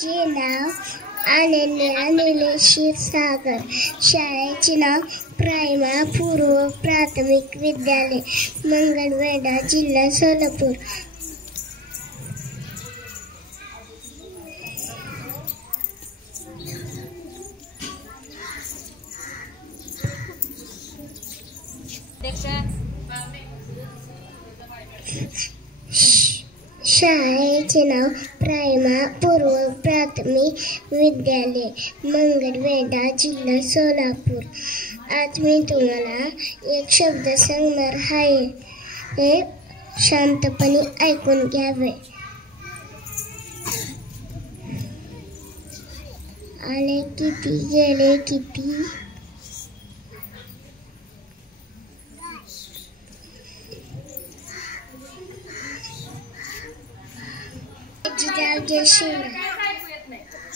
शाळेचे नाव अनन्या निलेश क्षीरसागर. शाळेचे नाव प्रायमा पूर्व प्राथमिक विद्यालय मंगळवेढा जिल्हा सोलापूर. शाळेचे नाव प्रायमा पूर्व प्राथमिक विद्यालय मंगळवेढा जिल्हा सोलापूर. आज मी तुम्हाला एक शब्द सांगणार आहे, हे शांतपणे ऐकून घ्यावे. आले किती गेले किती, जय शिवराय.